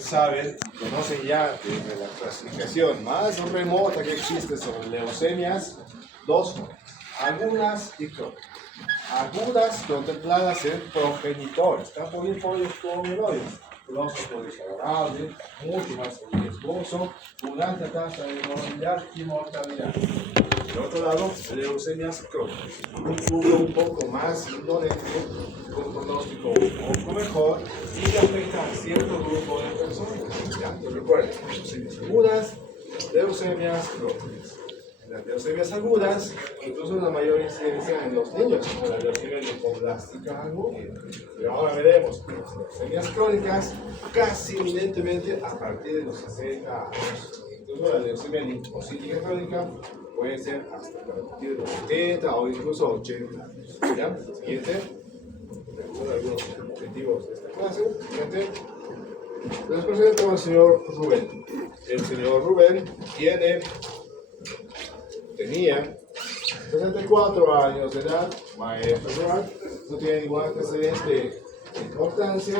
saben, conocen ya desde la clasificación más remota que existe sobre leucemias, dos formas, agudas y crónicas. Agudas contempladas en progenitores, tanto linfoides como mieloides, filósofo desfavorable, mucho más riesgoso, con alta tasa de morbilidad y mortalidad. Por otro lado, leucemias crónicas, un flujo un poco más indolente, con pronóstico un poco mejor y que afecta a cierto grupo de personas. ¿Ya? Entonces recuerden, leucemias agudas, leucemias crónicas. Las leucemias agudas, incluso la mayor incidencia en los niños, como la leucemia linfoblástica aguda. Pero ahora veremos que las leucemias crónicas, casi evidentemente a partir de los 60 años. Incluso la leucemia linfocítica crónica puede ser hasta a partir de los 70 o incluso 80 años. ¿Ya? Siguiente. Son algunos objetivos de esta clase. Siguiente. Les presento al señor Rubén. El señor Rubén tenía 64 años de edad, maestro rural, no tiene ningún antecedente de importancia,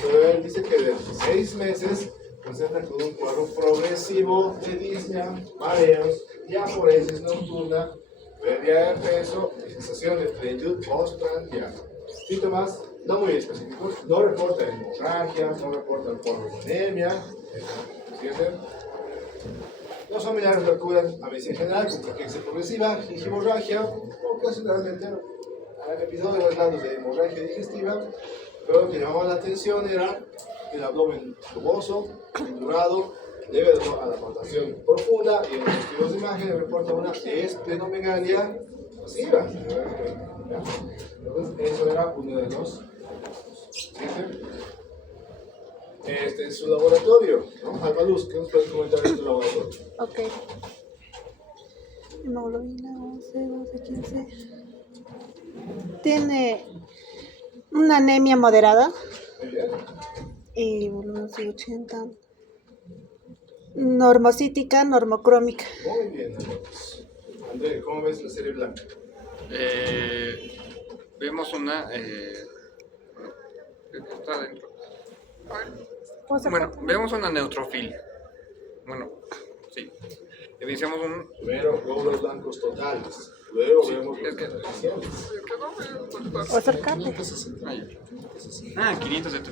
pero él dice que de 6 meses presenta con un cuadro progresivo de disnea, mareos, diaforesis nocturna, pérdida de peso y sensación de plenitud postprandial. Síntomas no muy específicos, no reporta hemorragia, no reporta porromonemia, ¿entienden? Los familiares lo curan a veces en general con caquexia progresiva, gingivomorragia, ocasionalmente episodios aislados de hemorragia digestiva, pero lo que llamaba la atención era el abdomen tuboso, pinturado, debido a la palpación profunda y en los estudios de imagen reporta una esplenomegalia masiva. Entonces, eso era uno de los. Este es su laboratorio, ¿no? Alba Luz, ¿qué nos puedes comentar de tu laboratorio? Ok. Hemoglobina 11, 12, 15. Tiene una anemia moderada. Muy bien. Y volumen 80. Normocítica, normocrómica. Muy bien, amigos. André, ¿cómo ves la serie blanca? Vemos una. Está adentro. Bueno, vemos una neutrofilia. Bueno, sí. Evidenciamos un. Primero, glóbulos blancos totales. Luego vemos los que- parciales. O acercarte. 570.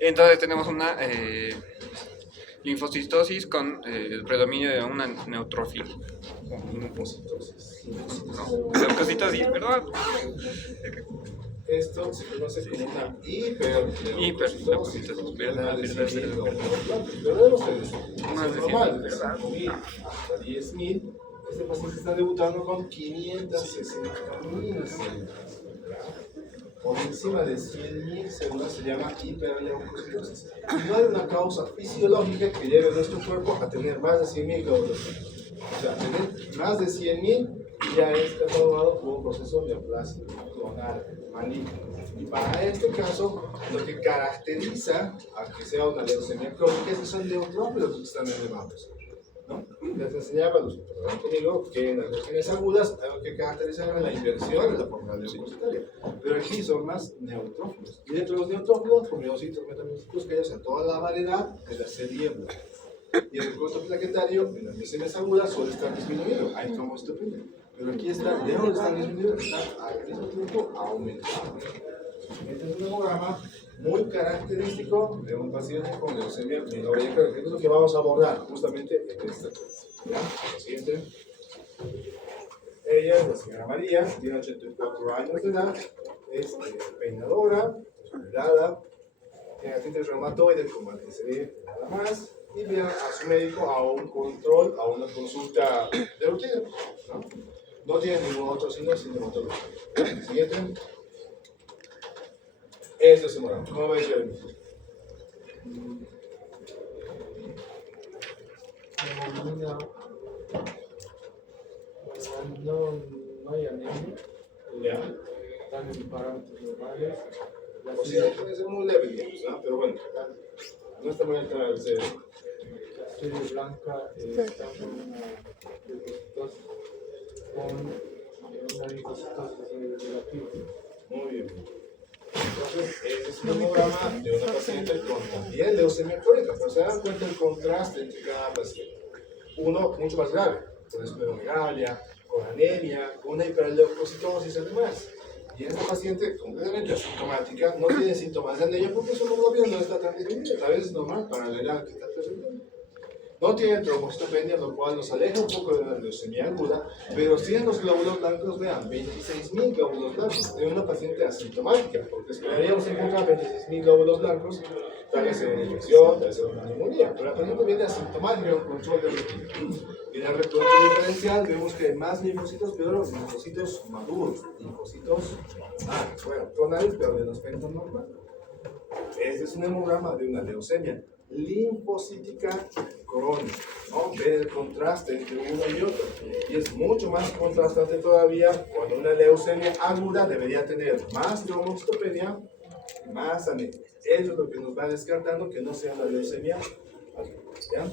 Entonces tenemos una linfocitosis con el predominio de una neutrofilia. Linfocitosis. No, leucocitosis, perdón. Esto se conoce como una hiperleucocitosis. Verdad. Pero vemos ustedes, Más es de normal, de 100. 5.000 hasta 10.000. Este paciente está debutando con 560.000 células. Por encima de 100.000 células se llama hiperleucocitosis. Y no hay una causa fisiológica que lleve a nuestro cuerpo a tener más de 100.000 glóbulos. O sea, tener más de 100.000 ya es catalogado como un proceso neoplásico clonal maligno. Y para este caso, lo que caracteriza a que sea una leucemia crónica es que son neutrófilos que están elevados. ¿No? Les enseñaba los que trabajan conmigo que en las leucemias agudas algo que caracteriza era la inversión de la fórmula leucocitaria. Pero aquí son más neutrófilos. Y dentro de los neutrófilos, como miocitos, metamicitos, que hay en toda la variedad de la célula. Y el recorte plaquetario en las leucemias agudas suele estar disminuyendo. Ahí como estupendo. Pero aquí está, lejos de estar disminuyendo, está al mismo tiempo aumentando. Este es un hemograma muy característico de un paciente con leucemia mieloide, que es lo que vamos a abordar justamente en esta clase. ¿Ya? La siguiente. Ella es la señora María, tiene 84 años de edad, es peinadora, es jubilada, tiene artritis reumatoide como antecedente, nada más, y viene a su médico a un control, a una consulta de rutina. No tiene ningún otro signo sintomatológico. Siguiente. Esto es hemograma. ¿Cómo veis, Jeremy? No hay anemia, Ya. están en parámetros normales. La O sea, puede ser muy leve, digamos, ¿no? Pero bueno, no está muy alta el cerebro. serie blanca está con una leucocitosis, con una linfocitosis relativa. Muy bien. Entonces, ese es un hemograma de una paciente con también leucemia crónica, pero se dan cuenta el contraste entre cada paciente. Uno mucho más grave, con esplenomegalia, con anemia, con una hiperleucocitosis además. Y esta paciente completamente asintomática no tiene síntomas de anemia porque su hemoglobina no está tan disminuida, tal vez es normal para la edad que está presentando. No tiene trombocitopenia, lo cual nos aleja un poco de la leucemia aguda, pero sí en los glóbulos blancos, vean, 26.000 glóbulos blancos de una paciente asintomática, porque esperaríamos encontrar 26.000 glóbulos blancos, tal vez en una infección, tal vez en una neumonía, pero la paciente viene asintomática con control de rutina. Y en el recuento diferencial vemos que hay más linfocitos, pero los linfocitos maduros, linfocitos, clonales, pero de aspecto normal. Este es un hemograma de una leucemia linfocítica crónica, ¿no? Ve el contraste entre uno y otro. Y es mucho más contrastante todavía cuando una leucemia aguda debería tener más trombocitopenia y más anemia. Eso es lo que nos va descartando que no sea una leucemia aguda. ¿Ya?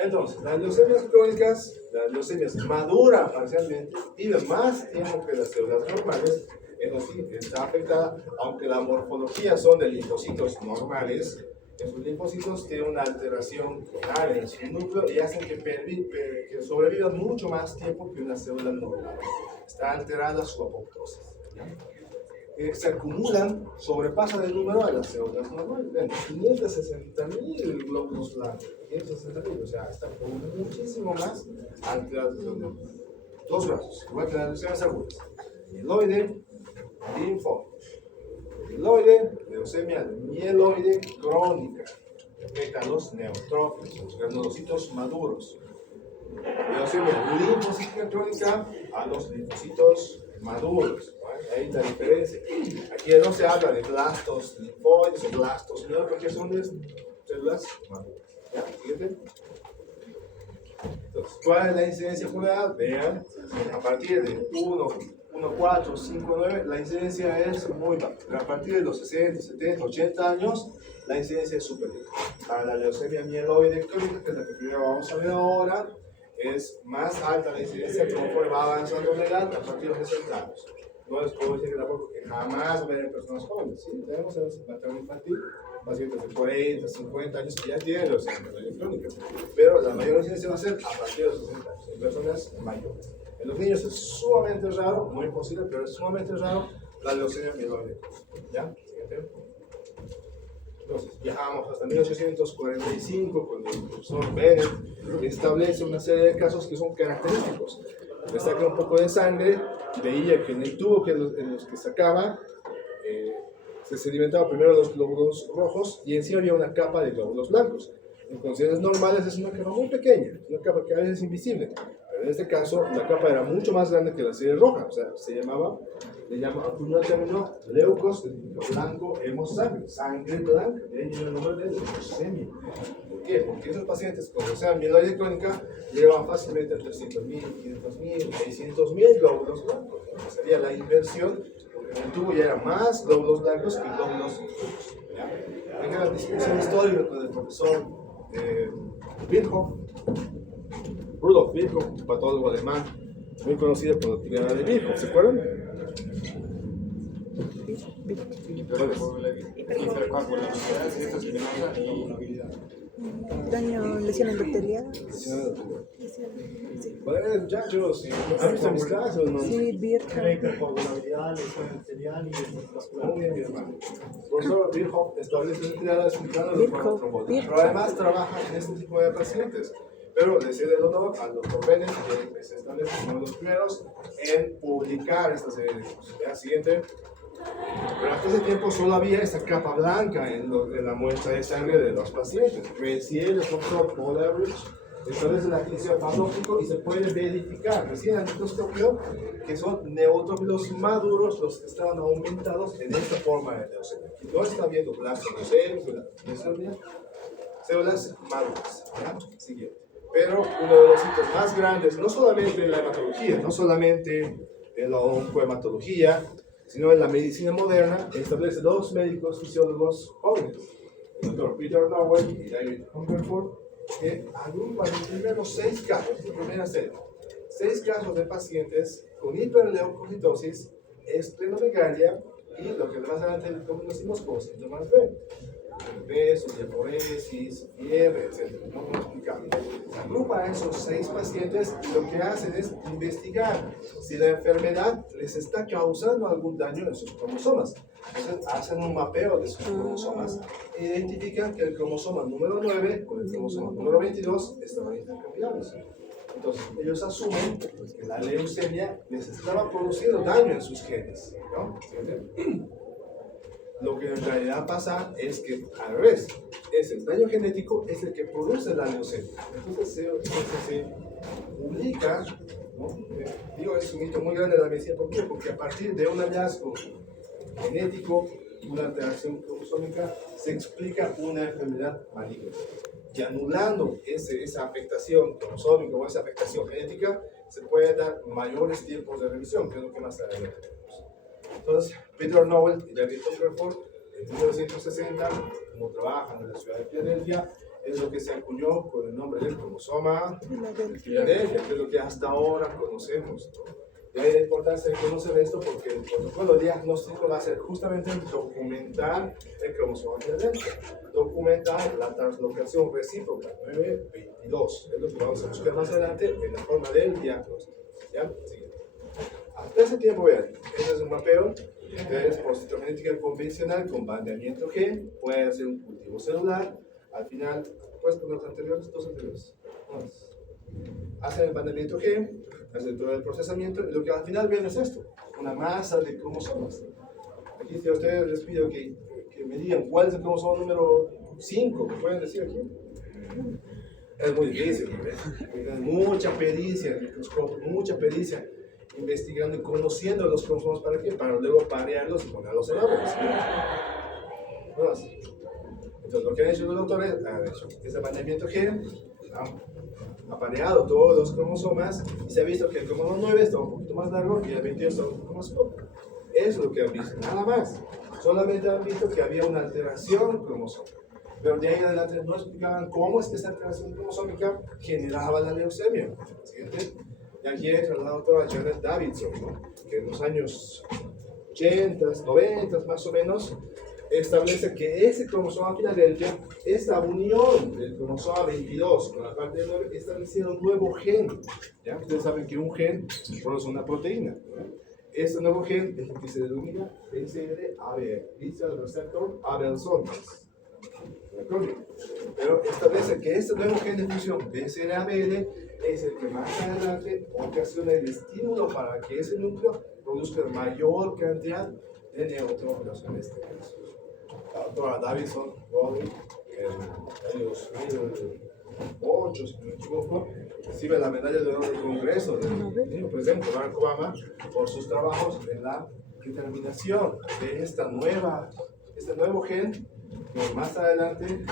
Entonces, las leucemias crónicas, las leucemias maduras parcialmente, viven más tiempo que las células normales. Eso sí, está afectada, aunque la morfología son de linfocitos normales, esos linfocitos tienen una alteración clonal en su núcleo y hacen que sobrevivan mucho más tiempo que una célula normal. Está alterada su apoptosis. Se acumulan, sobrepasan el número de las células normales. 560.000 glóbulos blancos, 560.000, o sea, está muchísimo más alterados de los demás. Dos brazos, igual que las leucemias agudas. Mieloide, linfoma. Mieloide, leucemia mieloide crónica. Afecta a los neutrófilos, los granulocitos maduros. Leucemia linfocítica crónica a los linfocitos maduros. Ahí la diferencia. Aquí no se habla de blastos linfoides o blastos mieloides porque son de células maduras. ¿Ya? Siguiente. Entonces, ¿cuál es la incidencia general? Vean, a partir de 1, 4, 5, 9, la incidencia es muy baja. Pero a partir de los 60, 70, 80 años, la incidencia es superior. Para la leucemia mieloide crónica, que es la que primero vamos a ver ahora, es más alta la incidencia conforme va avanzando la edad a partir de los 60 años. No les puedo decir tampoco que jamás ven personas jóvenes. Sí, tenemos en el materno infantil pacientes de 40, 50 años que ya tienen leucemia crónica. Pero la mayor incidencia va a ser a partir de los 60 años, en personas mayores. En los niños es sumamente raro, no imposible, pero es sumamente raro la leucemia mieloide. ¿Ya? Siguiente. Entonces, viajamos hasta 1845, cuando el profesor Bennett establece una serie de casos que son característicos. Le saca un poco de sangre, veía que en el tubo en los que sacaba se sedimentaba primero los glóbulos rojos y encima había una capa de glóbulos blancos. En condiciones normales es una capa muy pequeña, una capa que a veces es invisible. Pero en este caso, la capa era mucho más grande que la serie roja, o sea, le llama acuñó el término leucos, blanco, hemosangre, sangre blanca, de ahí viene el nombre de leucemia. ¿Por qué? Porque esos pacientes con leucemia mieloide crónica llevan fácilmente a 300.000, 500.000, 600.000 glóbulos blancos, ¿no? Sería la inversión, porque en el tubo ya eran más glóbulos blancos que glóbulos rojos. Tengo la discusión histórica con el profesor Virchow, Rudolf Virchow, un patólogo alemán, muy conocido por la teoría de Virchow, ¿se acuerdan? Daño, lesión endotelial. Bueno, muchachos, ¿han visto mis casos? ¿No? Sí, Virchow. Muy bien, mi hermano. El profesor Virchow establece un triada explicando los trombosis, pero además trabaja en este tipo de pacientes. Pero le cede el honor al doctor Bennett, que se establece uno de los primeros en publicar esta serie de cosas. Ya, siguiente. Pero hasta ese tiempo solo había esa capa blanca en la muestra de sangre de los pacientes. Recién el doctor Paul Average establece la actividad patológica y se puede verificar recién al microscopio que son neutrófilos maduros los que estaban aumentados en esta forma de leucemia. Y no está viendo blastos leucemia, células maduras. ¿Ya? Siguiente. Pero uno de los hitos más grandes, no solamente en la hematología, no solamente en la oncohematología, sino en la medicina moderna, establece dos médicos fisiólogos jóvenes, el doctor Peter Nowell y David Hungerford, que agrupan en primero 6 casos, en primera serie, 6 casos de pacientes con hiperleucocitosis, esplenomegalia, y lo que más adelante conocimos como síntomas B. Peso, diaforesis, fiebre, etc. No lo explicamos. Agrupa a esos 6 pacientes y lo que hacen es investigar si la enfermedad les está causando algún daño en sus cromosomas. Entonces hacen un mapeo de sus cromosomas e identifican que el cromosoma número 9 con el cromosoma número 22 estaban intercambiables. Entonces ellos asumen pues, que la leucemia les estaba produciendo daño en sus genes, ¿no? ¿Entienden? Lo que en realidad pasa es que al revés, es el daño genético es el que produce la leucemia. Entonces se publica, ¿no? Digo, es un hito muy grande de la medicina. ¿Por qué? Porque a partir de un hallazgo genético, una alteración cromosómica, se explica una enfermedad maligna. Y anulando esa afectación cromosómica o esa afectación genética, se puede dar mayores tiempos de revisión, que es lo que más adelante tenemos. Entonces, Peter Nowell y David Hungerford, en 1960, como trabajan en la ciudad de Filadelfia, es lo que se acuñó con el nombre del cromosoma de Filadelfia, que es lo que hasta ahora conocemos, ¿no? De ahí la importancia de conocer esto, porque el protocolo diagnóstico va a ser justamente documentar el cromosoma de Filadelfia, documentar la translocación recíproca 922, es lo que vamos a buscar más adelante en la forma del diagnóstico. ¿Ya? Siguiente. Hasta ese tiempo, vean, este es un mapeo de por citogenética convencional con bandeamiento G, puede ser un cultivo celular, al final, pues con los anteriores, dos anteriores, hacen el bandeamiento G, hacen todo el procesamiento, y lo que al final ven es esto, una masa de cromosomas. Aquí si a ustedes les pido que me digan cuál es el cromosoma número 5, ¿me pueden decir aquí? Es muy difícil, ¿no? Mucha pericia en el microscopio, mucha pericia investigando y conociendo los cromosomas. ¿Para qué? Para luego parearlos y ponerlos en árboles. No más. Entonces lo que han hecho los doctores, han hecho ese bandeamiento G, ha pareado todos los cromosomas y se ha visto que el cromosoma 9 está un poquito más largo y el 22 está un poquito más corto. Eso es lo que han visto, nada más. Solamente han visto que había una alteración cromosómica. Pero de ahí en adelante no explicaban cómo es que esa alteración cromosómica generaba la leucemia. ¿Siguiente? Y aquí entra la doctora Janet Davidson, ¿no? Que en los años 80, 90 más o menos, establece que ese cromosoma Filadelfia, esa unión del cromosoma 22 con la parte del 9, establecía un nuevo gen. ¿Ya? Ustedes saben que un gen produce una proteína, ¿no? Este nuevo gen es el que se denomina BCR-ABL, Bisexual Receptor Abelson. Pero establece que este nuevo gen de función BCR-ABL es el que más adelante ocasiona el estímulo para que ese núcleo produzca mayor cantidad de neutrófilos en este caso. La doctora Davidson Roddy, en los años 8, si no me equivoco, recibe la medalla de oro del Congreso del presidente Barack Obama por sus trabajos en la determinación de este nuevo gen que más adelante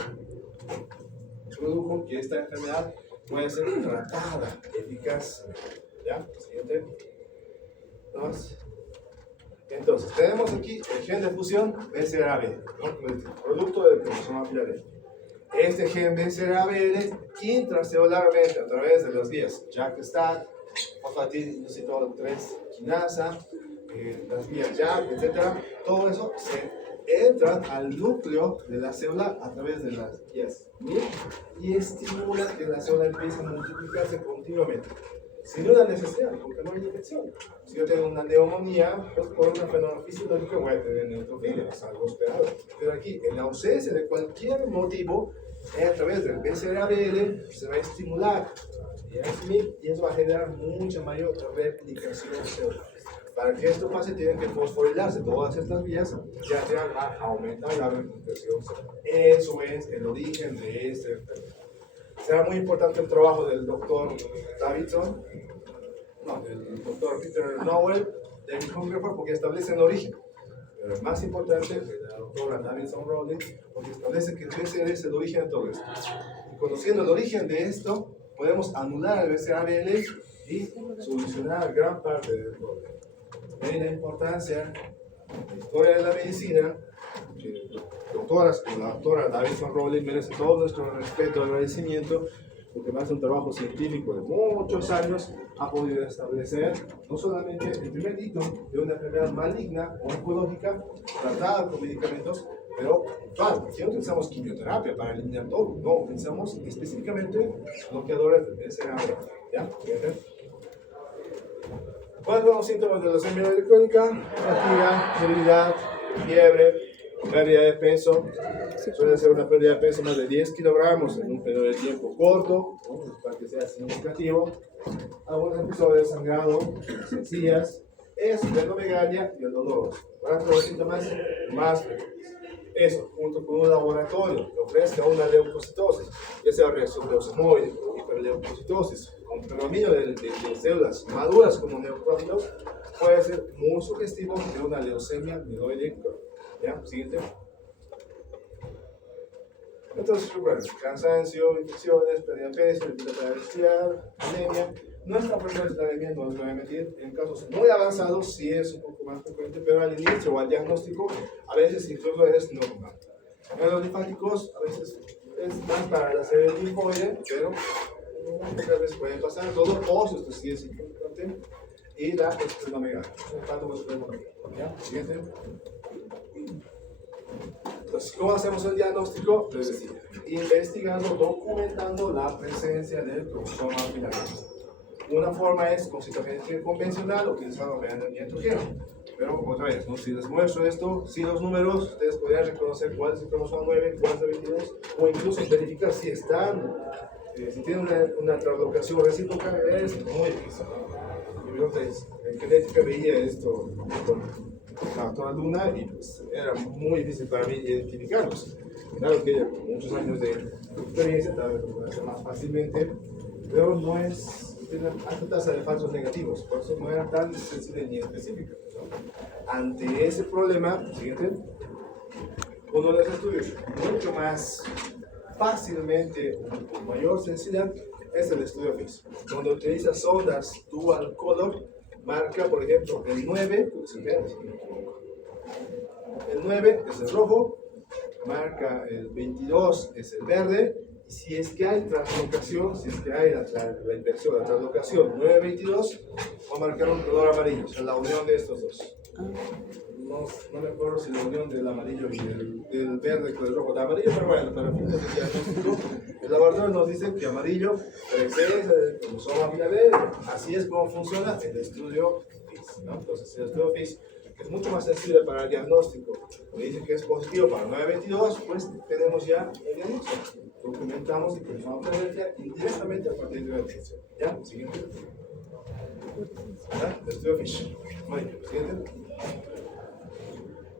produjo que esta enfermedad puede ser tratada eficazmente. ¿Ya? Siguiente. Entonces, tenemos aquí el gen de fusión BCR-ABL, ¿no? El producto del cromosoma Filadelfia. Este gen BCR-ABL intracelularmente a través de las vías JAK-STAT, fosfatidilcitor 3 quinasa, las vías JAK, etc. Todo eso se entra al núcleo de la célula a través de las vías MIR y estimula que la célula empiece a multiplicarse continuamente, sin una necesidad, porque no hay infección. Si yo tengo una neumonía, pues por una fenómeno fisiológico voy a tener neutrofilia, es algo esperado. Pero aquí, en la ausencia de cualquier motivo, a través del BCR-ABL se va a estimular y eso va a generar mucha mayor replicación celular. Para que esto pase, tienen que fosforilarse todas estas vías, ya sea a aumentar la replicación celular. Eso es el origen de este enfermedad. Será muy importante el trabajo del doctor Davidson, del doctor Peter Nowell, David Hungerford, porque establece el origen. Pero el más importante es la doctora Davidson Rowley, porque establece que el BCR es el origen de todo esto. Y conociendo el origen de esto, podemos anular el BCR-ABL y solucionar gran parte del problema. Ven la importancia, la historia de la medicina, que doctoras como la doctora Davidson Rowley merece todo nuestro respeto y agradecimiento, porque más de un trabajo científico de muchos años ha podido establecer no solamente el primer hito de una enfermedad maligna o oncológica tratada con medicamentos, pero claro, aquí no utilizamos quimioterapia para eliminar todo, no, utilizamos específicamente bloqueadores de BCA-ABL, ¿ya? Fíjate. ¿Cuáles son los síntomas de la leucemia crónica? Fatiga, debilidad, fiebre, pérdida de peso. Suele ser una pérdida de peso más de 10 kilogramos en un periodo de tiempo corto, ¿no? Para que sea significativo. Algunos episodios de sangrado, sencillas, esplenomegalia y el dolor. ¿Cuáles son los síntomas más frecuentes? Eso, junto con un laboratorio que ofrezca una leucocitosis, ya sea reacción leucemoide o hiperleucocitosis, con predominio de células maduras como neutrófilos, puede ser muy sugestivo de una leucemia mieloide crónica. ¿Ya? Siguiente. Entonces, bueno, cansancio, infecciones, pérdida de peso, dificultad para respirar, anemia. No es tan frecuente la anemia, no les voy a mentir. En casos muy avanzados sí es un poco más frecuente, pero al inicio o al diagnóstico a veces incluso es normal. En los linfáticos a veces es más para la serie linfoide, pero muchas veces puede pasar. Dolor óseo, esto sí es importante. Y la esplenomegalia. ¿Ya? Siguiente. Entonces, ¿cómo hacemos el diagnóstico? Les decía, investigando, documentando la presencia del cromosoma filadelfio. Una forma es con citogenética convencional, utilizando mediante nitrogeno. Pero otra vez, ¿no? Si les muestro esto, si los números, ustedes podrían reconocer cuál es el cromosoma 9, cuál es el 22, o incluso verificar si están, si tienen una translocación recíproca, es muy difícil. Entonces, en genética veía esto con la doctora Luna y pues era muy difícil para mí identificarlos. Claro que ella con muchos años de experiencia tal vez lo puede hacer más fácilmente, pero no es, tiene alta tasa de falsos negativos, por eso no era tan sensible ni específica, ¿no? Ante ese problema, siguiente, uno de los estudios mucho más fácilmente, con mayor sensibilidad, es el estudio FISH, donde utiliza sondas dual color, marca por ejemplo el 9, el 9 es el rojo, marca el 22 es el verde, y si es que hay translocación, si es que hay la inversión, la translocación 9-22, va a marcar un color amarillo, o sea, la unión de estos dos. No me acuerdo si la unión del amarillo y del verde con el rojo da amarillo, pero bueno, para fines de diagnóstico, el laboratorio nos dice que amarillo presenta el cromosoma filadelfio. Así es como funciona el estudio FISH, ¿no? Entonces, el estudio FISH, que es mucho más sensible para el diagnóstico, me dice que es positivo para 922, pues tenemos ya el diagnóstico. Documentamos el cromosoma filadelfia indirectamente a partir de la detección. ¿Ya? Siguiente. ¿Ya? El estudio FISH. Muy bien, siguiente.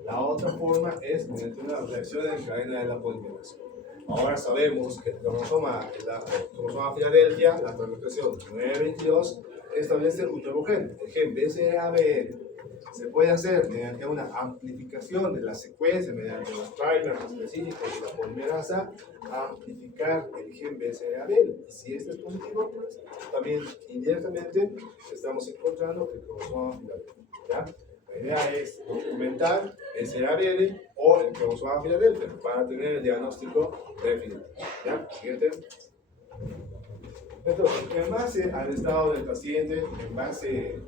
La otra forma es mediante una reacción en cadena de la polimerasa. Ahora sabemos que el cromosoma Filadelfia, la translocación 922, establece un nuevo gen, el gen BCABL. Se puede hacer mediante una amplificación de la secuencia, mediante los primers específicos de la polimerasa, amplificar el gen BCABL. Y si este es positivo, pues también indirectamente estamos encontrando el cromosoma Filadelfia. ¿Ya? La idea es documentar el CABL o el cromosoma Filadelfia para tener el diagnóstico definitivo. ¿Ya? Siguiente. Entonces, en base al estado del paciente, en base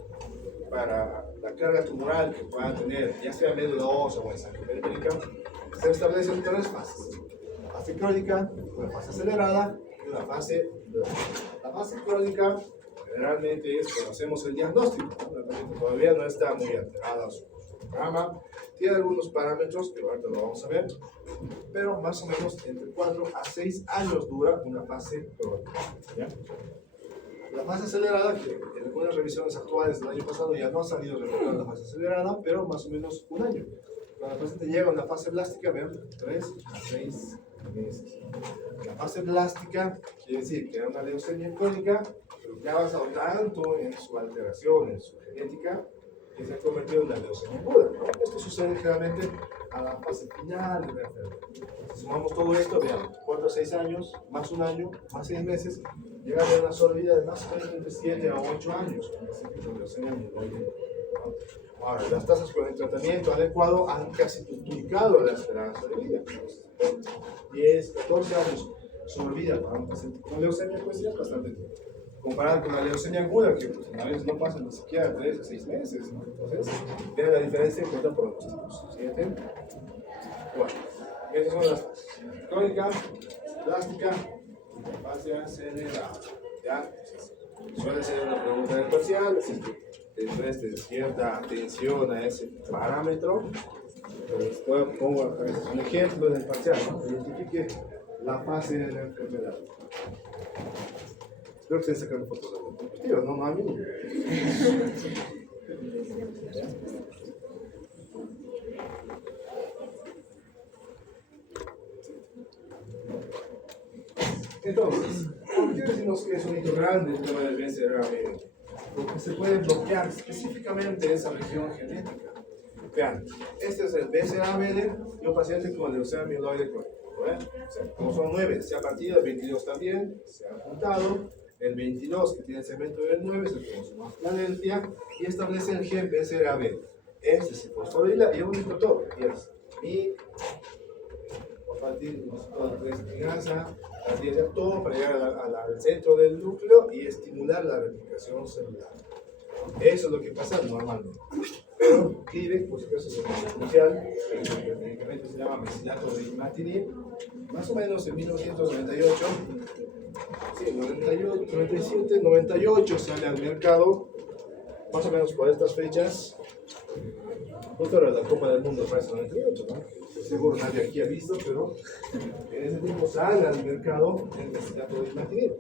para la carga tumoral que puedan tener, ya sea médula ósea o en sangre periférica, se establecen tres fases. La fase crónica, una fase acelerada y una fase blanca. La fase crónica generalmente es cuando hacemos el diagnóstico. La paciente todavía no está muy alterada su programa, tiene algunos parámetros que ahorita lo vamos a ver, pero más o menos entre 4 a 6 años dura una fase crónica. ¿Ya? La fase acelerada, que en algunas revisiones actuales del año pasado ya no ha salido reportada la fase acelerada, pero más o menos un año. Cuando la paciente llega a una fase blástica, vean, 3 a 6 meses. La fase blástica quiere decir que era una leucemia crónica, pero que ha avanzado tanto en su alteración, en su genética, que se ha convertido en una leucemia aguda. Esto sucede generalmente a la fase final de la enfermedad. Si sumamos todo esto, vean, 4 a 6 años, más un año, más 6 meses, llegar a una sobrevida de más o menos entre 7 a 8 años. Ahora, las tasas con el tratamiento adecuado han casi duplicado la esperanza de vida. 10, 14 años sobrevida para un paciente con leucemia pues ya es bastante tiempo. Comparado con la leucemia aguda, que pues, a veces no pasa ni siquiera 3 a 6 meses, ¿no? Entonces, vean la diferencia en cuanto a pronósticos. ¿Siguiente? Bueno, esas son las fases. Crónica, plástica, fase acelerada. ¿Ya? Suele ser una pregunta del parcial, si te prestes cierta atención a ese parámetro. Después pongo a veces un ejemplo del parcial, ¿no? Identifique la fase de la enfermedad. Espero que estén sacando fotos de los dispositivos, no a mí. Entonces, ¿por qué decimos que es un hito grande el tema del BCR-ABL? Porque se puede bloquear específicamente esa región genética. Vean, este es el BCR-ABL y un paciente con leucemia mieloide crónica. O sea, como son 9, se ha partido, el 22 también, se ha juntado. El 22, que tiene el segmento del 9, se transforma en Filadelfia y establece el gen BCR-ABL. Este se fosforila y un instructor, y es mi grasa, todo para llegar al centro del núcleo y estimular la replicación celular. Eso es lo que pasa normalmente. Pero Clive, por supuesto, es especial. El medicamento se llama mesilato de imatinib. Más o menos en 1998, sí, 98, 97, 98 sale al mercado, más o menos por estas fechas. Justo era la Copa del Mundo para 98, ¿no? Seguro nadie aquí ha visto, pero en ese tiempo sale al mercado el mesilato de imatinib.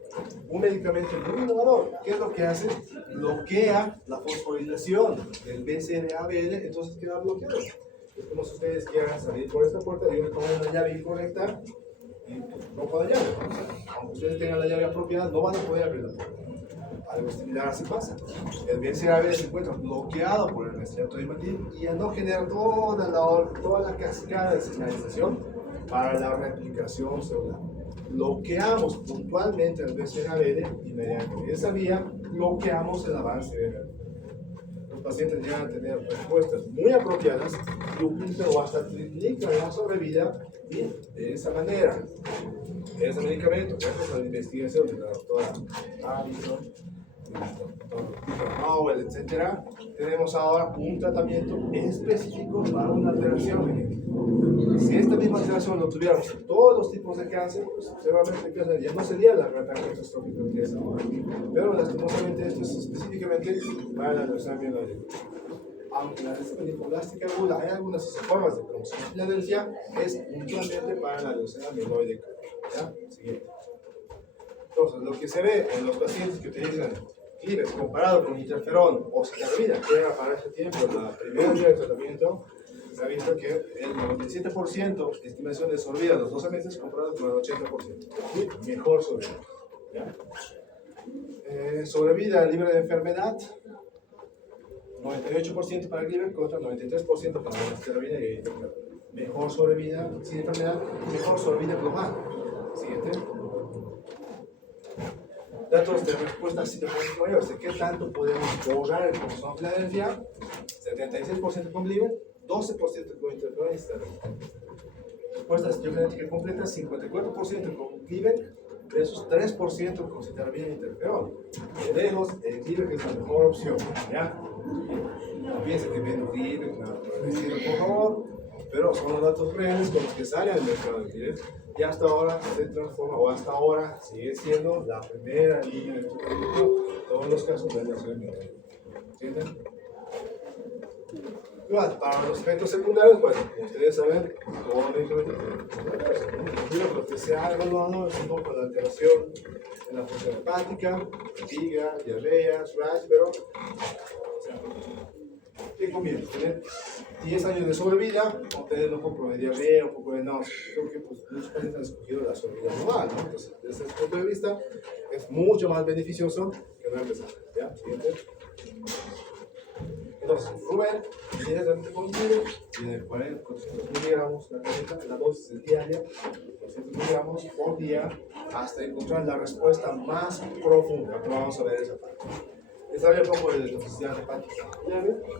Un medicamento muy innovador. ¿Qué es lo que hace? Bloquea la fosforilación del BCR-ABL, entonces queda bloqueado. Es como si ustedes quieran salir por esta puerta y yo le pongo una llave incorrecta y no puedo llave. Aunque ustedes tengan la llave apropiada, no van a poder abrir la puerta. Algo similar así pasa. El BCR-ABL se encuentra bloqueado por el mesilato de imatinib y al no generar toda la cascada de señalización para la replicación celular. Bloqueamos puntualmente el BCR-ABL y mediante esa vía bloqueamos el avance de la Los pacientes llegan a tener respuestas muy apropiadas, duplican o hasta triplican la sobrevida y de esa manera, ese medicamento, gracias a la investigación de la doctora Harrison, Powell, etc., tenemos ahora un tratamiento específico para una alteración genética. Si esta misma alteración lo tuviéramos en todos los tipos de cáncer, pues seguramente el cáncer ya no sería la gran catastrófica que es ahora. Pero lastimosamente esto es específicamente para la leucemia mieloide. Aunque la leucemia linfoblástica aguda hay algunas formas de promoción de Filadelfia, es puntualmente para la leucemia mieloide. ¿Ya? Siguiente. Entonces, lo que se ve en los pacientes que utilizan Clives comparado con interferón o citarabina, que era para ese tiempo la primera vía de tratamiento, se ha visto que el 97% de estimación de sobrevida a los 12 meses comparado con el 80%. ¿Sí? Mejor sobrevida. ¿Ya? Sobrevida libre de enfermedad, 98% para el Clive contra 93% para la citarabina y interferón. Mejor sobrevida sin enfermedad, mejor sobrevida global. Siguiente. Datos de respuesta citológica mayores. ¿Qué tanto podemos borrar el cromosoma Filadelfia? 76% con Clive, 12% con interferón y citarabina. Respuesta citogenética completa, 54% con Clive, versus 3% con citarabina y interferón. De lejos, el Clive que es la mejor opción. ¿Ya? No piensen que viene Clive, por favor, pero son los datos reales con los que sale al mercado de Clive. Y hasta ahora se transforma, o hasta ahora sigue siendo la primera línea de tratamiento en todos los casos de la leucemia. ¿Entienden? Igual, para los efectos secundarios, bueno, como ustedes saben, todo medicamento tiene lo que se ha evaluado es un poco la alteración en la función hepática, fatiga, diarreas, rash, pero, o sea, ¿qué conviene? Tener 10 años de sobrevida o tener un poco de diarrea, un poco de náusea. Creo que pues, muchos pacientes han escogido la sobrevida global, ¿no? Entonces, desde ese punto de vista, es mucho más beneficioso que no empezar. ¿Ya? Siguiente. Entonces, Rubén, inmediatamente contigo, tiene 40 miligramos la receta, la dosis es diaria, 200 miligramos por día, hasta encontrar la respuesta más profunda. Pero vamos a ver esa parte. Les había un poco de toxicidad hepática.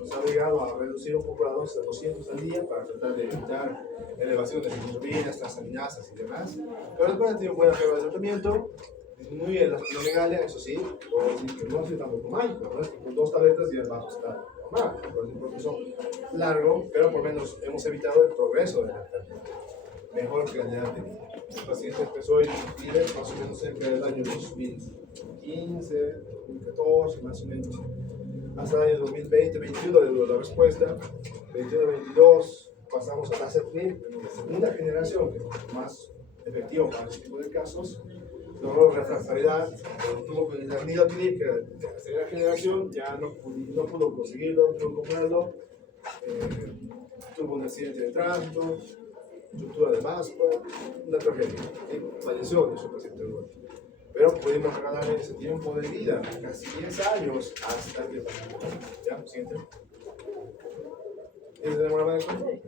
Se ha llegado a reducir un poco la dosis a 200 al día para tratar de evitar elevación de bilirrubinas, transaminasas y demás. Pero después han tenido buena prueba de tratamiento, disminuye la splenomegalia, eso sí, puedo decir que no ha sido tampoco mágico, ¿no? Es que con 2 tabletas ya vamos a estar normal, es un proceso largo, pero por lo menos hemos evitado el progreso de la enfermedad. Mejor calidad de vida. El paciente empezó en Chile más o menos cerca del año 2015, 2014, más o menos. Hasta el año 2020, 2021 le dio la respuesta. 21-22 pasamos a Tasertib, la segunda generación, que es más efectivo para este tipo de casos. Logró refractariedad, tuvo que utilizar nilotinib, que de la tercera generación ya no pudo conseguirlo, no pudo comprarlo. Tuvo un accidente de tránsito, ruptura de máscara, una tragedia. Falleció de su paciente luego. Pero pudimos regalarle ese tiempo de vida, casi 10 años, hasta que ¿ya? ¿Siguiente? ¿Es de alguna manera control?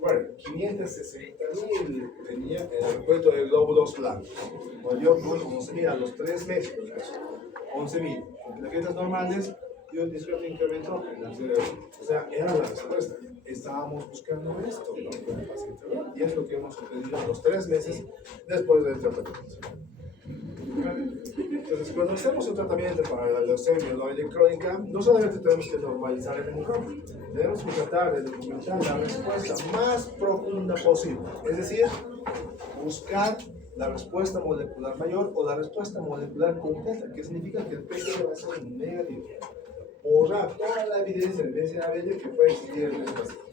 Bueno, 560.000 tenía en el recuento de glóbulos blancos. Cuando yo tuve como 11.000 a los 3 meses, por caso. 11.000. En plaquetas normales, dio un discreto incremento en el cerebro. O sea, era la respuesta. Estábamos buscando esto, ¿no? Con el paciente, ¿no? Y es lo que hemos obtenido a los 3 meses después del tratamiento. Entonces, cuando hacemos un tratamiento para la leucemia mieloide crónica, no solamente tenemos que normalizar el enfoque, tenemos que tratar de documentar la respuesta más profunda posible. Es decir, buscar la respuesta molecular mayor o la respuesta molecular completa, que significa que el PCR va a ser negativo. Borrar toda la evidencia de BCAA que puede existir en el paciente.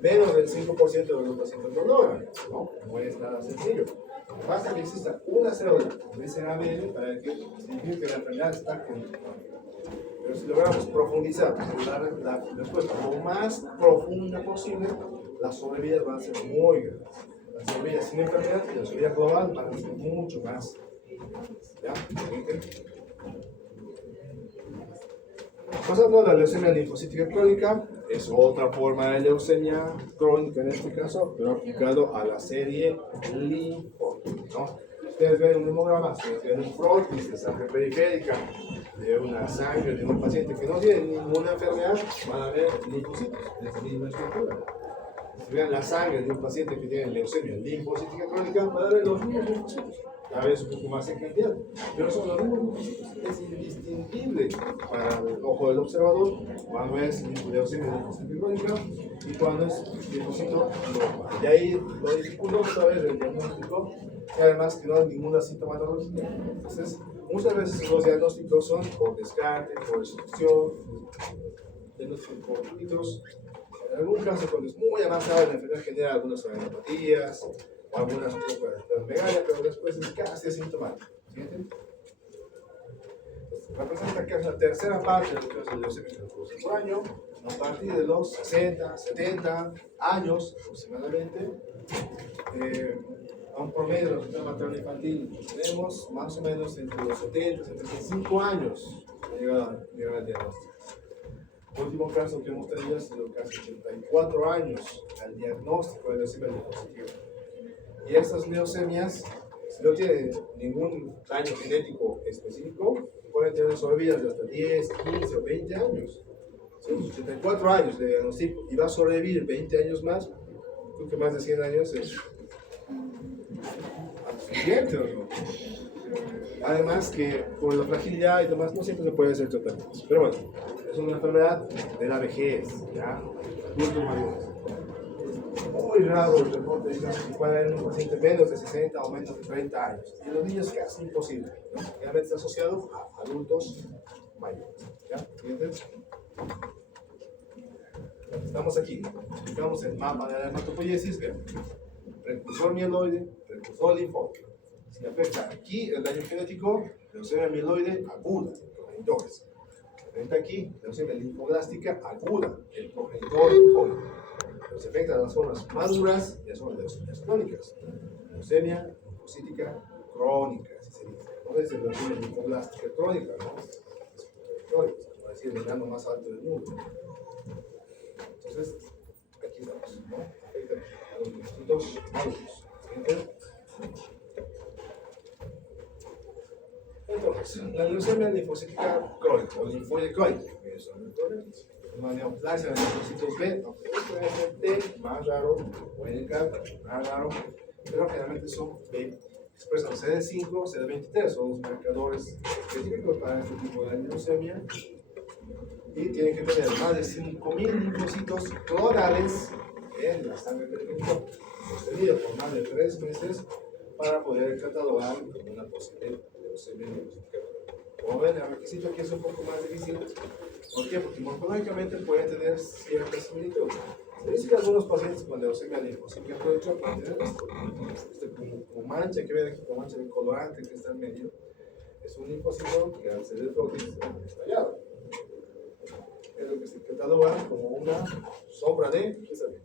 Menos del 5% de los pacientes lo logran, ¿no? No es nada sencillo. Basta que exista una célula de BCAA para que signifique que la enfermedad está controlada. Pero si logramos profundizar, la respuesta lo más profunda posible, las sobrevidas van a ser muy grandes. Las sobrevidas sin enfermedad y la sobrevida global van a ser mucho más. ¿Ya? Pasando a la leucemia linfocítica crónica, es otra forma de leucemia crónica en este caso, pero aplicado a la serie linfótica, ¿no? Ustedes ven un hemograma, ustedes ven un frontis de sangre periférica de una sangre de un paciente que no tiene ninguna enfermedad, van a ver linfocitos de esta misma estructura. Si vean la sangre de un paciente que tiene leucemia linfocítica crónica, van a ver los mismos linfocitos. Cada vez un poco más en cantidad, pero son los mismos linfocitos. Es indistinguible para el ojo del observador cuando es leucemia linfocítica crónica y cuando es linfocito normal. Y ahí lo dificultoso es el diagnóstico, y además que no hay ninguna sintomatología. Entonces, muchas veces los diagnósticos son por descarte, por exclusión, diagnósticos fortuitos. En algún caso, cuando es muy avanzada la enfermedad genera algunas anedopatías o algunas splenomegalia, pero después es casi asintomático. ¿Entienden? Representa que es la tercera parte de lo que es el leucemia que se produce por año, a partir de los 60, 70 años aproximadamente. A un promedio de la hospital materno infantil tenemos más o menos entre los 70 y 75 años para llegar al diagnóstico. El último caso que hemos tenido ha sido casi 84 años al diagnóstico de leucemia linfocítica. Y estas leucemias, si no tienen ningún daño genético específico, pueden tener sobrevidas de hasta 10, 15 o 20 años. Son 84 años de diagnóstico y va a sobrevivir 20 años más, creo que más de 100 años es suficiente, ¿o no? Además que por la fragilidad y demás no siempre se puede hacer tratamientos. Pero bueno, es una enfermedad de la vejez, ¿ya? Adultos mayores. Muy raro el reporte de que puede haber un paciente menos de 60 o menos de 30 años. Y en los niños casi imposible, ¿no? Realmente está asociado a adultos mayores. ¿Ya? ¿Entiendes? Estamos aquí. Estamos en el mapa de la hematopoiesis. Vean. Precursor mieloide, precursor linfótico. Si afecta aquí el daño genético, leucemia mieloide aguda, el progenitor. Afecta aquí, leucemia linfoblástica aguda, el progenitor linfótico. Pero se afecta a las formas maduras, ya son leucemias crónicas. Leucemia linfocítica crónica, así se dice. No es leucemia linfoblástica crónica, ¿no? Es crónica, como decir el grano más alto del mundo. Entonces, aquí estamos, ¿no? Afecta a los linfocitos maduros. Entonces, La leucemia linfocítica crónica o linfoide crónica, que son una neoplasia de linfocitos B, aunque puede ser T, más raro, o NK, más raro, pero generalmente son B. Expresan CD5, CD23, son los marcadores específicos para este tipo de leucemia. Y tienen que tener más de 5.000 linfocitos clonales en la sangre periférica, sostenido por más de 3 meses, para poder catalogar como una posible leucemia linfocítica. Como ven, el requisito aquí es un poco más difícil. ¿Por qué? Porque morfológicamente pueden tener cierta similitud. Se dice que algunos pacientes con leucemia linfocítica pueden tener este como mancha que ven aquí, como mancha de colorante que está en medio. Es un linfocito que al ser frotis está estallado. Es lo que se cataloga como una sombra de, ¿qué sabe?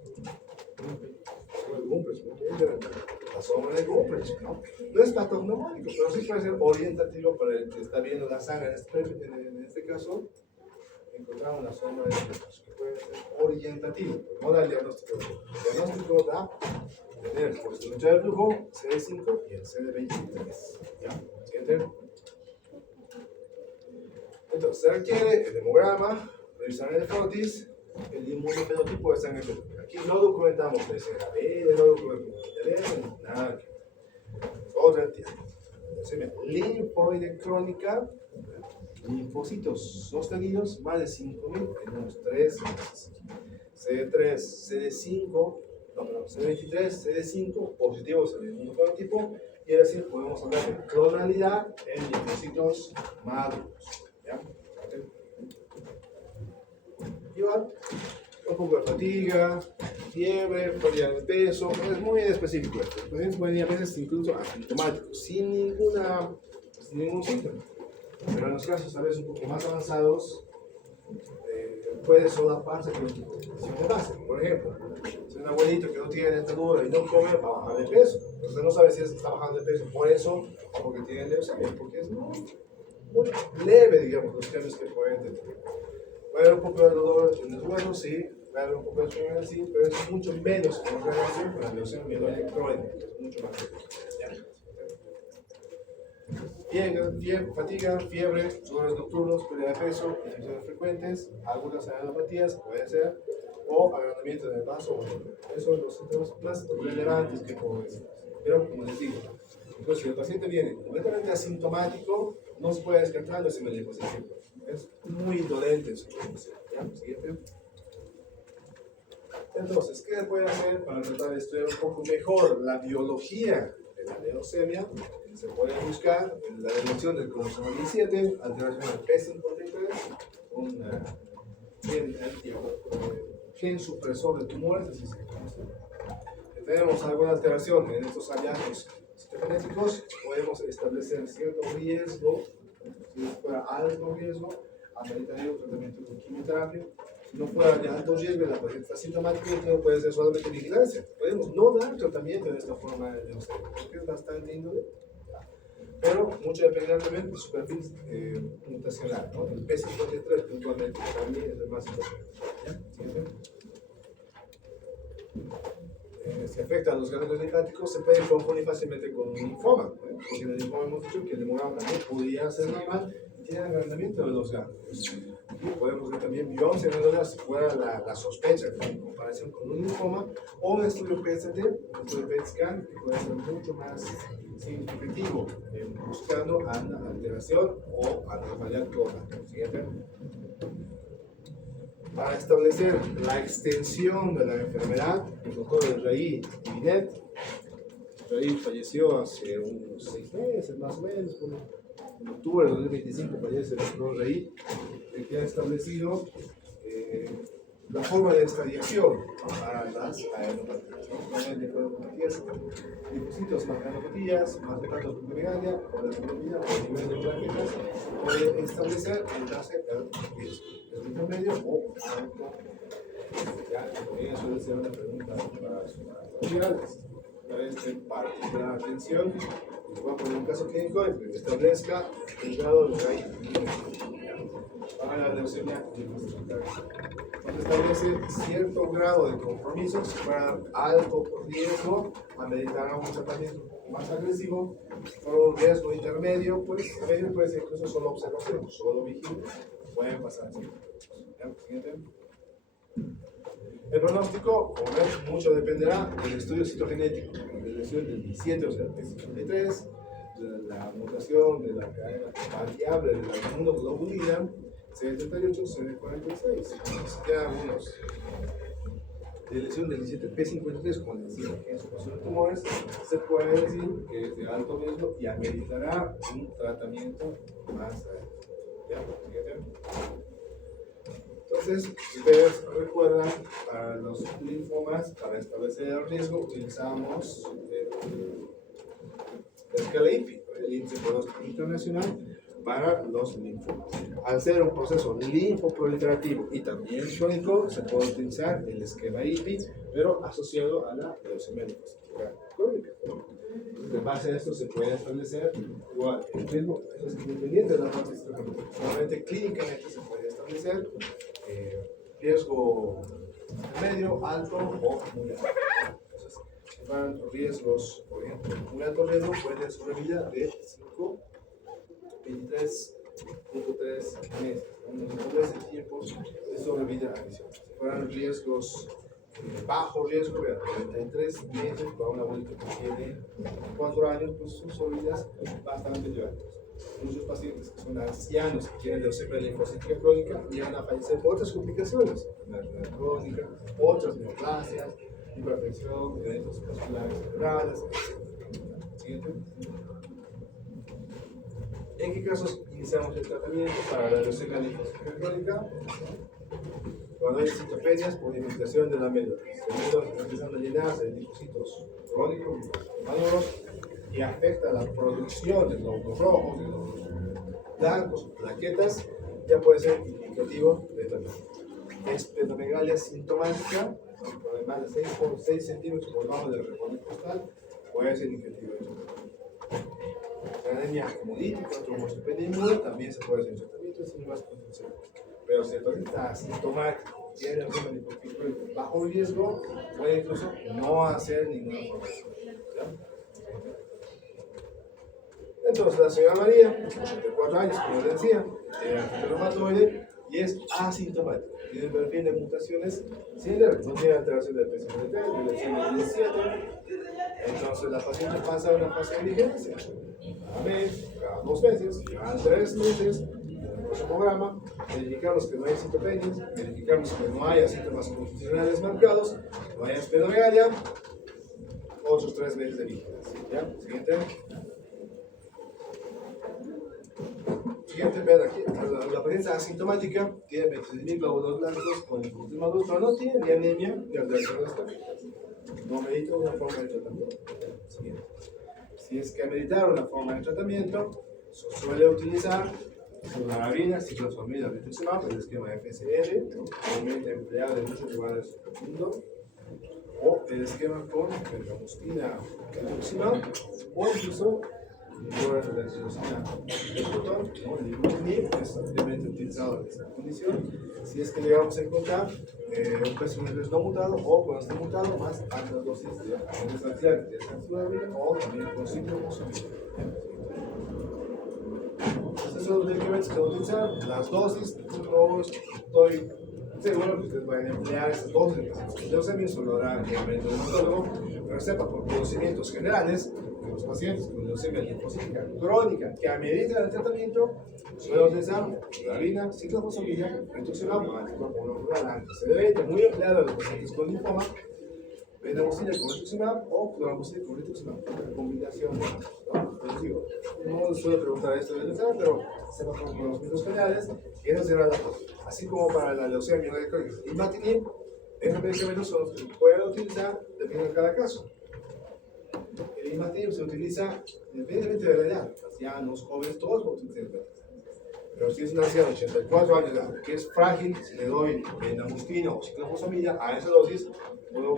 La sombra de Gumprecht, ¿no? No es patognomónico, pero sí puede ser orientativo para el que está viendo la sangre. En este caso, encontramos una sombra de Gumprecht, que puede ser orientativo, no da el diagnóstico. El diagnóstico da tener por estructura de flujo CD5 y el CD23. ¿Ya? ¿Siguiente? Entonces, se requiere el hemograma, revisar el frotis, el inmunofenotipo de sangre. Aquí no documentamos BCAA, no documentamos IgG, nada. Otra entidad. Linfoide crónica, linfocitos sostenidos, más de 5.000 en unos 3 meses. CD3, CD5, CD23, CD5, positivos en el inmunofenotipo, y es decir, podemos hablar de clonalidad en linfocitos maduros. ¿Ya? Igual, un poco de fatiga, fiebre, pérdida de peso, es muy específico esto. Los pacientes pueden ir a veces incluso asintomáticos, sin ningún síntoma. Pero en los casos a veces un poco más avanzados, puede solaparse con condición de base. Por ejemplo, si un abuelito que no tiene dentadura y no come, va a bajar de peso. Entonces no sabe si está bajando de peso por eso o porque tiene leucemia, porque es muy leve, digamos, los cambios que pueden tener. Va a haber un poco de dolor en los huesos, sí, va a haber un poco de enfermedad, sí, pero es mucho menos en relación con la leucemia mieloide crónica, es mucho más leve. Fatiga, fiebre, dolores nocturnos, pérdida de peso, infecciones frecuentes, algunas adenopatías, puede ser, o agrandamiento del vaso. Esos son los síntomas más relevantes que puedo decir. Pero, como les digo, entonces, si el paciente viene completamente asintomático, no se puede descartar leucemia linfocítica. Es muy indolente su condición. ¿Ya? Siguiente. Entonces, ¿qué se puede hacer para tratar de estudiar un poco mejor la biología de la leucemia? Se puede buscar la detección del cromosoma 17, alteración del P53, un gen supresor de tumores, así se conoce. Si tenemos alguna alteración en estos hallazgos genéticos, podemos establecer cierto riesgo. Si fuera alto riesgo, ameritaría un tratamiento con quimioterapia. Si no fuera de alto riesgo, la paciente está sintomática, entonces puede ser solamente vigilancia. Podemos no dar tratamiento de esta forma de leucemia, porque es bastante índole. Pero mucho depende también de su perfil mutacional, ¿no? El P53 puntualmente también es el más importante. Si afecta a los ganglios linfáticos, se puede confundir fácilmente con un linfoma, porque en el linfoma hemos dicho que el hemograma también podría ser normal y tiene agrandamiento de los ganglios. Y podemos ver también biopsia en si fuera la sospecha en comparación con un linfoma, o un estudio PET-CT, un estudio PET-scan, que puede ser mucho más significativo, buscando una alteración o anormalidad clonal. Siguiente. Para establecer la extensión de la enfermedad, el doctor Rey y Binet, Rey falleció hace unos 6 meses más o menos, en octubre de 2025 fallece el doctor Rey, que ha establecido la forma de estadiación para las adenopatías. Adenopatías, linfocitos más adenopatías, más datos de megalia, o de hemoglobina, o el nivel de plaquetas, puede establecer el base del riesgo. ¿Es intermedio o alto? Ya, también suele ser una pregunta para sus autoridades. Presten particular atención. Les voy a poner un caso clínico que establezca el grado de raíz para la leucemia linfocítica. Cuando establece cierto grado de compromiso, si fuera alto riesgo, ameritará un tratamiento más agresivo, por un riesgo intermedio, pues medio puede ser incluso solo observación, solo vigilia, pueden pasar así. ¿Ya? Siguiente. El pronóstico, como ven, mucho dependerá del estudio citogenético, del estudio del 17, o sea, el P53, de la mutación de la cadena variable de la inmunoglobulina, CD38, CD46. Ya algunos de lesión del 17 P53, como les decía, en su caso de tumores, se puede decir que es de alto riesgo y ameritará un tratamiento más adelante. ¿Ya? Entonces, ustedes recuerdan, para los linfomas, para establecer el riesgo, utilizamos el escala INPI, el índice de pronóstico internacional para los linfomas. Al ser un proceso linfoproliferativo y también crónico, se puede utilizar el esquema INPI, pero asociado a la leucemia linfocítica crónica. En base a esto se puede establecer igual el riesgo, eso es independiente de la parte histológica. Solamente clínicamente se puede establecer riesgo medio, alto o muy alto. Entonces, si van riesgos, por ejemplo, muy alto riesgo puede ser una vida de 23.3 meses, unos dobles de tiempos de sobrevida adicional. Si fueran riesgos bajo riesgo, vean, 33 meses para una abuelita que tiene 4 años, pues son sobrevidas bastante llevadas. Muchos pacientes que son ancianos que tienen leucemia linfocítica crónica llegan a fallecer por otras complicaciones, enfermedad crónica, otras neoplasias, hipertensión, eventos vasculares cerebrales, etc. Siguiente. ¿En qué casos iniciamos el tratamiento para la leucemia linfocítica crónica? Cuando hay citopenias por infiltración de la médula. El médula está empezando a llenarse de linfocitos crónicos, maduros, y afecta la producción de glóbulos rojos, de glóbulos blancos, plaquetas, ya puede ser indicativo de tratamiento. Esplenomegalia sintomática, con más de 6 por 6 centímetros por debajo del recorrido costal, puede ser indicativo de tratamiento. Anemia hemolítica, trombocitopenia inmune, también se puede hacer tratamiento sin más confusión. Pero si el paciente está asintomático, tiene leucemia linfocítica bajo riesgo, puede incluso no hacer ninguna formación. Entonces, la señora María, 84 años, como les decía, tiene artritis reumatoide y es asintomática. Tiene el perfil de mutaciones sin leves, no tiene alteración del PCP3, de leucemia 17. Entonces, la paciente pasa una fase de vigencia. Cada mes, cada 2 meses, cada 3 meses, en nuestro programa, verificamos que no hay citopenias, verificamos que no haya síntomas constitucionales marcados, no haya esplenomegalia, otros 3 meses de vigilancia. ¿Ya? Siguiente. Siguiente, vean aquí, la paciente asintomática tiene 26.000 glóbulos blancos con el maduros, pero no tiene ni anemia ni alteración de las plaquetas. No medita una forma de tratamiento. Siguiente. Si es que meditar una forma de tratamiento, se suele utilizar fludarabina, ciclofosfamida, rituximab, el esquema FSR, comúnmente empleado en muchos lugares del mundo, o el esquema con benzamustina, rituximab, o incluso de el ibuprofen es ampliamente utilizado en esta condición. Si es que llegamos a encontrar un PCV3 no mutado o con este mutado más altas dosis de agentes auxiliares de fludarabina o también con ciclofosfamida. Estos son los medicamentos que voy a utilizar. Las dosis, no estoy seguro que ustedes vayan a emplear esas dosis de leucemia, solo hará el reumatólogo, pero sepa por conocimientos generales que los pacientes con leucemia linfocítica crónica que ameritan el tratamiento suelen utilizar fludarabina, ciclofosfamida, rituximab, anticuerpo monoclonal anti-CD20, muy empleado en los pacientes con linfoma, benzamustina con rituximab o fludarabina con rituximab, una combinación, ¿no? Les digo, no suelo preguntar esto de examen, pero sepa por conocimientos generales que eso será la cosa. Así como para la leucemia crónica, imatinib, esos medicamentos son los que pueden utilizar dependiendo de cada caso. El imatinib se utiliza independientemente de la edad, ancianos, jóvenes, todos pueden utilizar. Pero si es un anciano de 84 años de edad que es frágil, si le doy benzamustina o ciclofosfamida a esa dosis, puedo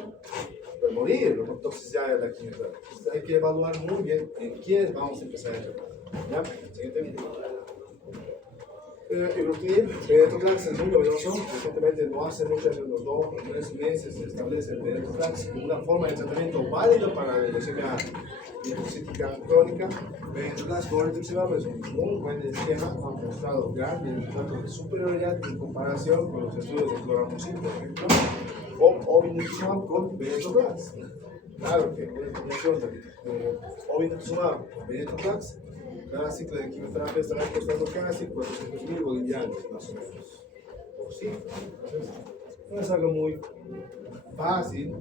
morir por toxicidad de la quimioterapia. Entonces hay que evaluar muy bien en quiénes vamos a empezar a tratar. ¿Ya? Siguiente video. Ibrutinib, venetoclax es muy novedoso, recientemente no hace mucho, hace unos 2 o 3 meses se establece el venetoclax como una forma de tratamiento válido para la leucemia linfocítica crónica. Venetoclax con rituximab es un muy buen esquema, ha mostrado gran resultado de superioridad en comparación con los estudios de clorambucil, por ejemplo, o obinutuzumab con venetoclax. Claro que una combinación de obinutuzumab con venetoclax, cada ciclo de quimioterapia estará costando casi 400.000 bolivianos, más o menos. Por sí. Entonces, no es algo muy fácil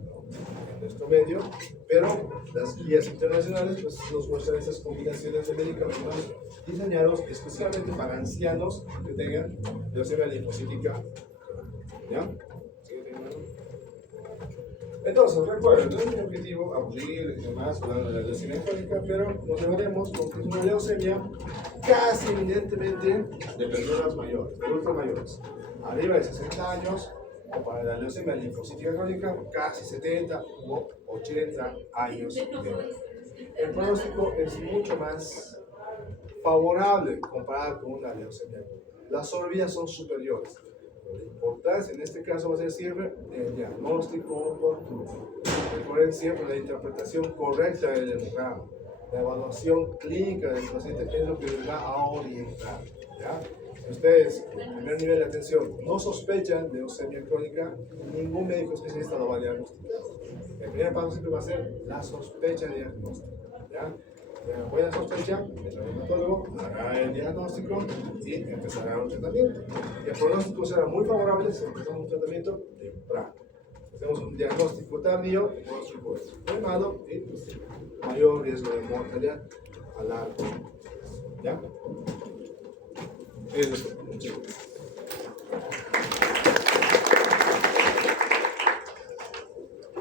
en nuestro medio, pero las guías internacionales pues, nos muestran esas combinaciones de medicamentos diseñados especialmente para ancianos que tengan leucemia linfocítica. ¿Ya? Entonces, recuerden, no es mi objetivo aburrir y demás hablando de la leucemia crónica, pero nos llevaremos con que es una leucemia casi evidentemente de personas mayores, de adultos mayores, arriba de 60 años, o para la leucemia linfocítica crónica, casi 70 u 80 años de edad. El pronóstico es mucho más favorable comparado con una leucemia aguda. Las sobrevidas son superiores. La importancia en este caso va a ser siempre el diagnóstico oportuno. Recuerden siempre la interpretación correcta del hemograma. La evaluación clínica del paciente es lo que les va a orientar. ¿Ya? Si ustedes, en primer nivel de atención, no sospechan de leucemia crónica, ningún médico especialista lo va a diagnosticar. El primer paso siempre va a ser la sospecha diagnóstica. ¿Ya? Una buena sospecha, el reumatólogo hará el diagnóstico y empezará un tratamiento. Y el pronóstico será muy favorable si empezamos un tratamiento temprano. Si hacemos un diagnóstico tardío, el pronóstico es muy malo y pues, mayor riesgo de mortalidad a largo plazo. ¿Ya? Eso es todo. Muchas gracias.